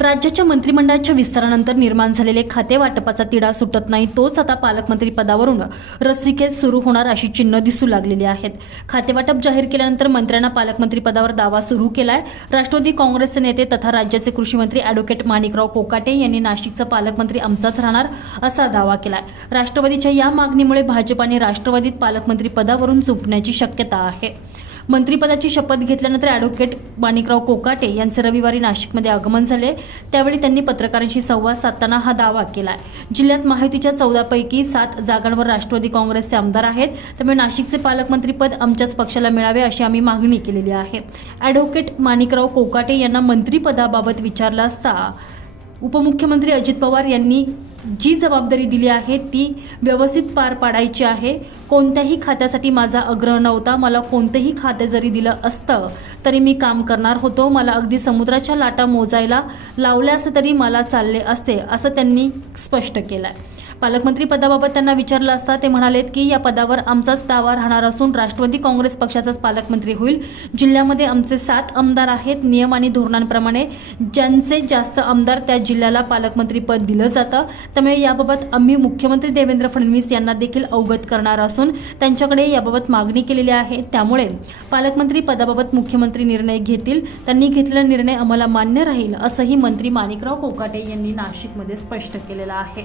राज्याच्या मंत्रिमंडळाच्या विस्तारानंतर निर्माण झालेले खाते वाटपाचा तिढा सुटत नाही. तोच आता पालकमंत्री पदावरून रस्सीखेच सुरू होणार अशी चिन्ह दिसू लागलेली आहेत. खातेवाटप जाहीर केल्यानंतर मंत्र्यांना पालकमंत्री पदावर दावा सुरू केलाय. राष्ट्रवादी काँग्रेसचे नेते तथा राज्याचे कृषी मंत्री अॅडव्होकेट माणिकराव कोकाटे यांनी नाशिकचा पालकमंत्री आमचाच राहणार असा दावा केलाय. राष्ट्रवादीच्या या मागणीमुळे भाजपाने राष्ट्रवादीत पालकमंत्री पदावरून झुंपण्याची शक्यता आहे. मंत्रिपदाची शपथ घेतल्यानंतर ॲडव्होकेट माणिकराव कोकाटे यांचे रविवारी नाशिकमध्ये आगमन झाले. त्यावेळी त्यांनी पत्रकारांशी संवाद साधताना हा दावा केला आहे जिल्ह्यात महायुतीच्या चौदापैकी सात जागांवर राष्ट्रवादी काँग्रेसचे आमदार आहेत. त्यामुळे नाशिकचे पालकमंत्रीपद आमच्याच पक्षाला मिळावे अशी आम्ही मागणी केलेली आहे. ॲडव्होकेट माणिकराव कोकाटे यांना मंत्रिपदाबाबत विचारलं असता उपमुख्यमंत्री अजित पवार यांनी जी जबाबदारी दिली आहे ती व्यवस्थित पार पाडायची आहे. कोणत्याही खात्यासाठी माझा आग्रह नव्हता. मला कोणतंही खाते जरी दिलं असतं तरी मी काम करणार होतो. मला अगदी समुद्राच्या लाटा मोजायला लावल्या असं तरी मला चालले असते असं त्यांनी स्पष्ट केलं आहे पालकमंत्री पदाबाबत त्यांना विचारलं असता ते म्हणालेत की या पदावर आमचाच दावा राहणार असून राष्ट्रवादी काँग्रेस पक्षाचाच पालकमंत्री होईल. जिल्ह्यामध्ये आमचे सात आमदार आहेत. नियम आणि धोरणांप्रमाणे ज्यांचे जास्त आमदार त्या जिल्ह्याला पालकमंत्री पद दिलं जातं. त्यामुळे याबाबत आम्ही मुख्यमंत्री देवेंद्र फडणवीस यांना देखील अवगत करणार असून त्यांच्याकडे याबाबत मागणी केलेली आहे. त्यामुळे पालकमंत्री पदाबाबत मुख्यमंत्री निर्णय घेतील. त्यांनी घेतलेला निर्णय आम्हाला मान्य राहील असंही मंत्री माणिकराव कोकाटे यांनी नाशिकमध्ये स्पष्ट केलेलं आहे.